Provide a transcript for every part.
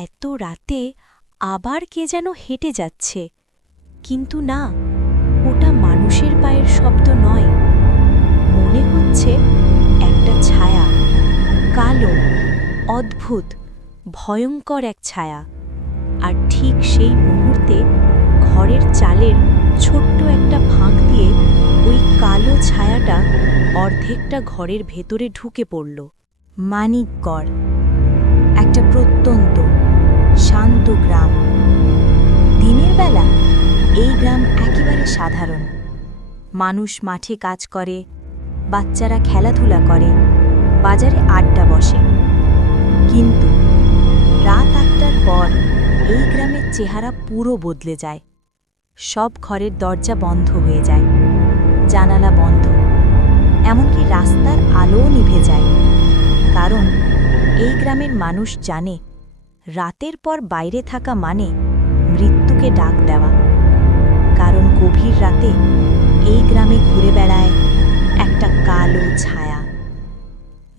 এত রাতে আবার কে যেন হেঁটে যাচ্ছে, কিন্তু না, ওটা মানুষের পায়ের শব্দ নয়। মনে হচ্ছে একটা ছায়া, কালো, অদ্ভুত, ভয়ঙ্কর এক ছায়া। আর ঠিক সেই মুহূর্তে ঘরের চালের ছোট্ট একটা ফাঁক দিয়ে ওই কালো ছায়াটা অর্ধেকটা ঘরের ভেতরে ঢুকে পড়ল। মানিকগড়, একটা প্রত্যন্ত শান্ত গ্রাম। দিনের বেলা এই গ্রাম একেবারে সাধারণ। মানুষ মাঠে কাজ করে, বাচ্চারা খেলাধুলা করে, বাজারে আড্ডা বসে। কিন্তু রাত ৮টার পর এই গ্রামের চেহারা পুরো বদলে যায়। সব ঘরের দরজা বন্ধ হয়ে যায়, জানালা বন্ধ, এমনকি রাস্তার আলোও নিভে যায়। কারণ এই গ্রামের মানুষ জানে, রাতের পর বাইরে থাকা মানে মৃত্যুকে ডাক দেওয়া। কারণ গভীর রাতে এই গ্রামে ঘুরে বেড়ায় একটা কালো ছায়া,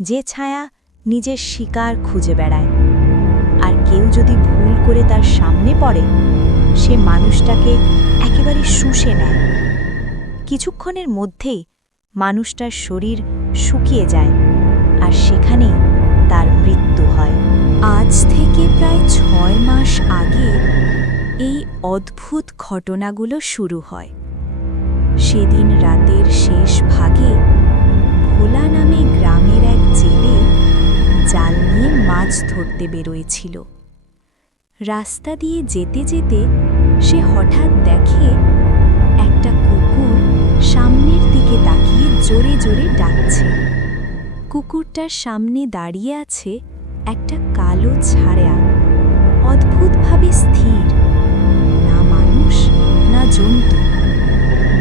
যে ছায়া নিজের শিকার খুঁজে বেড়ায়। আর কেউ যদি ভুল করে তার সামনে পড়ে, সে মানুষটাকে একেবারে শুষে নেয়। কিছুক্ষণের মধ্যেই মানুষটার শরীর শুকিয়ে যায়, আর সেখানেই তার মৃত্যু হয়। আজ থেকে প্রায় ৬ মাস আগে এই অদ্ভুত ঘটনাগুলো শুরু হয়। সেদিন রাতের শেষ ভাগে ভোলা নামে গ্রামের এক জেলে জাল নিয়ে মাছ ধরতে বেরোয়েছিল। রাস্তা দিয়ে যেতে যেতে সে হঠাৎ দেখে একটা কুকুর সামনের দিকে তাকিয়ে জোরে জোরে ডাকছে। কুকুরটার সামনে দাঁড়িয়ে আছে একটা কালো ছায়া, অদ্ভুতভাবে স্থির, না মানুষ না জন্তু।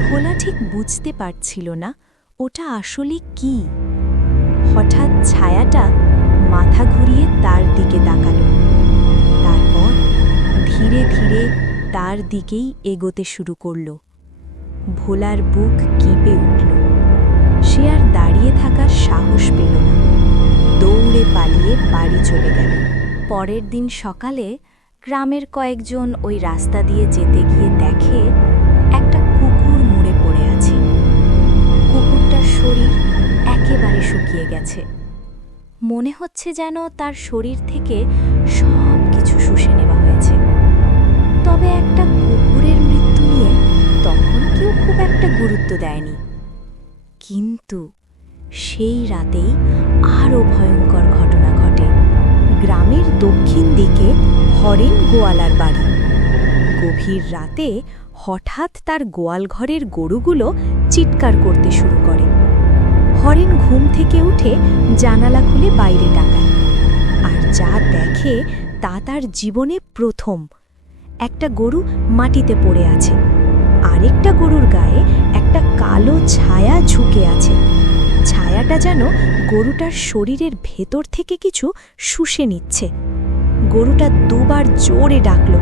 ভোলা ঠিক বুঝতে পারছিল না ওটা আসলে কি। হঠাৎ ছায়াটা মাথা ঘুরিয়ে তার দিকে তাকালো, তারপর ধীরে ধীরে তার দিকেই এগোতে শুরু করল। ভোলার বুক কেঁপে উঠল। সে আর দাঁড়িয়ে থাকার সাহস পেল না, দৌড়ে পালিয়ে বাড়ি চলে গেল। পরের দিন সকালে গ্রামের কয়েকজন ওই রাস্তা দিয়ে যেতে গিয়ে দেখে একটা কুকুর মরে পড়ে আছে। কুকুরটার শরীর একেবারে শুকিয়ে গেছে। মনে হচ্ছে যেন তার শরীর থেকে সব কিছু শুষে নেওয়া হয়েছে। তবে একটা কুকুরের মৃত্যু নিয়ে তখন কেউ খুব একটা গুরুত্ব দেয়নি। কিন্তু সেই রাতেই আরও ভয়ঙ্কর ঘটনা ঘটে। গ্রামের দক্ষিণ দিকে হরেন গোয়ালার বাড়ি। গভীর রাতে হঠাৎ তার গোয়ালঘরের গরুগুলো চিৎকার করতে শুরু করে। হরেন ঘুম থেকে উঠে জানালা খুলে বাইরে তাকায়, আর যা দেখে তা তার জীবনে প্রথম। একটা গরু মাটিতে পড়ে আছে, আরেকটা গরুর গায়ে একটা কালো ছায়া ঝুঁকে আছে। ছায়াটা যেন গরুটার শরীরের ভেতর থেকে কিছু শুষে নিচ্ছে। গরুটা দুবার জোরে ডাকল,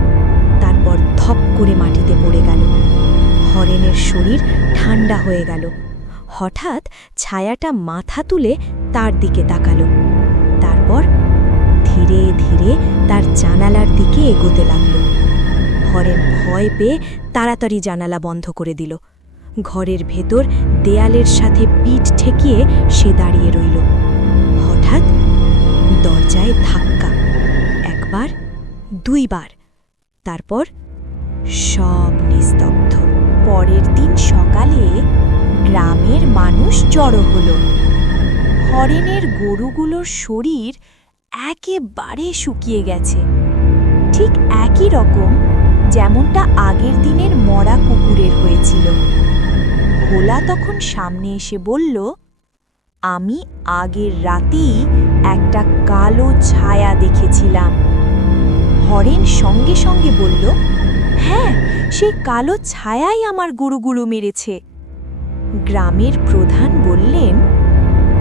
তারপর ধপ করে মাটিতে পড়ে গেল। হরেনের শরীর ঠান্ডা হয়ে গেল। হঠাৎ ছায়াটা মাথা তুলে তার দিকে তাকালো, তারপর ধীরে ধীরে তার জানালার দিকে এগোতে লাগল। হরেন ভয় পেয়ে তাড়াতাড়ি জানালা বন্ধ করে দিল। ঘরের ভেতর দেয়ালের সাথে পিঠ ঠেকিয়ে সে দাঁড়িয়ে রইল। হঠাৎ দরজায় ধাক্কা, একবার, দুইবার, তারপর সব নিস্তব্ধ। পরের দিন সকালে গ্রামের মানুষ জড়ো হলো। হরেনের গরুগুলোর শরীর একেবারে শুকিয়ে গেছে, ঠিক একই রকম যেমনটা আগের দিনের মরা কুকুরের হয়েছিল। ভোলা তখন সামনে এসে বলল, আমি আগের রাতেই একটা কালো ছায়া দেখেছিলাম। হরেন সঙ্গে সঙ্গে বলল, হ্যাঁ, সেই কালো ছায়াই আমার গরুগুলো মেরেছে। গ্রামের প্রধান বললেন,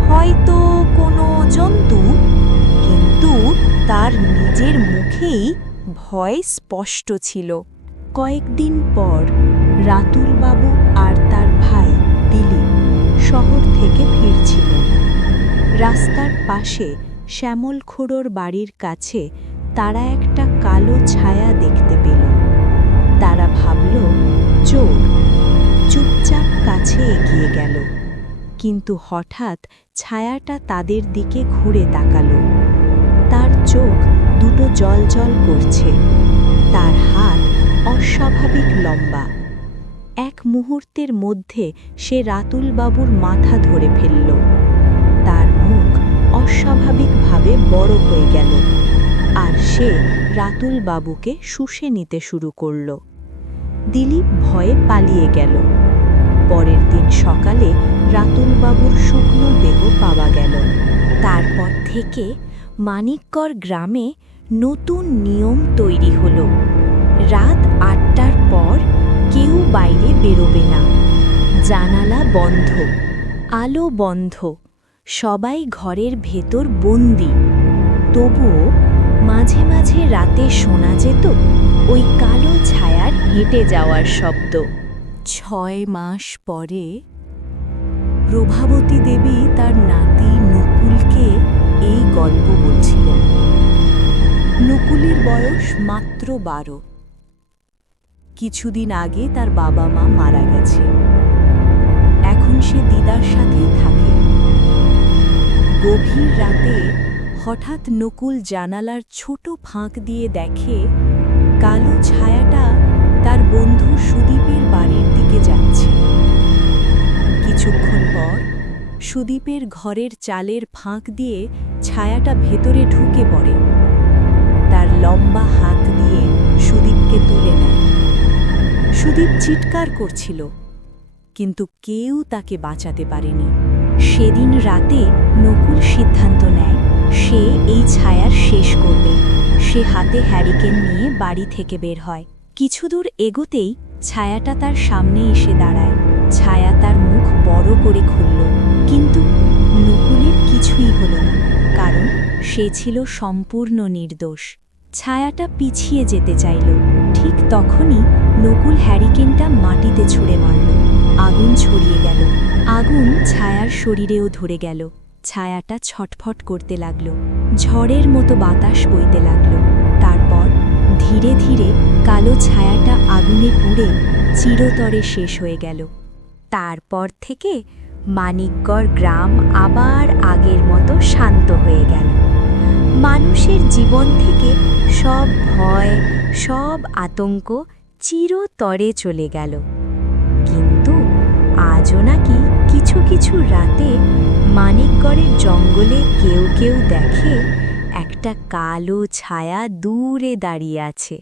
হয়তো কোনো জন্তু, কিন্তু তার নিজের মুখেই ভয় স্পষ্ট ছিল। কয়েকদিন পর রাতুলবাবু আর তার ভাই দিলীপ শহর থেকে ফিরছিলেন। রাস্তার পাশে শ্যামল খুড়োর বাড়ির কাছে তারা একটা কালো ছায়া দেখতে পেল। তারা ভাবল চোর, চুপচাপ কাছে এগিয়ে গেল। কিন্তু হঠাৎ ছায়াটা তাদের দিকে ঘুরে তাকালো। তার চোখ দুটো জ্বলজ্বল করছে, তার হাত অস্বাভাবিক লম্বা। এক মুহূর্তের মধ্যে সে রাতুল বাবুর মাথা ধরে ফেলল। তার মুখ অস্বাভাবিকভাবে বড় হয়ে গেল, আর সে রাতুল বাবুকে শুষে নিতে শুরু করল। দিলীপ ভয়ে পালিয়ে গেল। পরের দিন সকালে রাতুল বাবুর শুকনো দেহ পাওয়া গেল। তারপর থেকে মানিকগড় গ্রামে নতুন নিয়ম তৈরি হলো। রাত ৮টার পর কেউ বাইরে বেরোবে না। জানালা বন্ধ, আলো বন্ধ, সবাই ঘরের ভেতর বন্দি। তবুও মাঝে মাঝে রাতে শোনা যেত ওই কালো ছায়ার হেঁটে যাওয়ার শব্দ। ৬ মাস পরে প্রভাবতী দেবী তার নাতি নকুলকে এই গল্প বলছিলেন। নকুলের বয়স মাত্র ১২। কিছুদিন আগে তার বাবা মা মারা গেছে। এখন সে দিদার সাথেই থাকে। গভীর রাতে হঠাৎ নকুল জানালার ছোট ফাঁক দিয়ে দেখে কালো ছায়াটা তার বন্ধু সুদীপের বাড়ির দিকে যাচ্ছে। কিছুক্ষণ পর সুদীপের ঘরের চালের ফাঁক দিয়ে ছায়াটা ভেতরে ঢুকে পড়ে। তার লম্বা হাত দিয়ে সুদীপকে তুলে নেয়। সুদীপ চিৎকার করছিল, কিন্তু কেউ তাকে বাঁচাতে পারেনি। সেদিন রাতে নকুল সিদ্ধান্ত নেয় সে এই ছায়ার শেষ করবে। সে হাতে হ্যারিকেন নিয়ে বাড়ি থেকে বের হয়। কিছু দূর এগোতেই ছায়াটা তার সামনে এসে দাঁড়ায়। ছায়া তার মুখ বড় করে খুলল, কিন্তু নকুলের কিছুই হলো না, কারণ সে ছিল সম্পূর্ণ নির্দোষ। ছায়াটা পিছিয়ে যেতে চাইল। ঠিক তখনই নকুল হ্যারিকেনটা মাটিতে ছুঁড়ে মারল। আগুন ছড়িয়ে গেল। আগুন ছায়ার শরীরেও ধরে গেল। ছায়াটা ছটফট করতে লাগল। ঝড়ের মতো বাতাস বইতে লাগল। তারপর ধীরে ধীরে কালো ছায়াটা আগুনে পুড়ে চিরতরে শেষ হয়ে গেল। তারপর থেকে মানিকগড় গ্রাম আবার আগের মতো শান্ত হয়ে গেল। মানুষের জীবন থেকে সব ভয়, সব আতঙ্ক চিরতরে চলে গেল। কিন্তু আজও নাকি কিছু কিছু রাতে মানিকগড়ের জঙ্গলে কেউ কেউ দেখে একটা কালো ছায়া দূরে দাঁড়িয়ে আছে।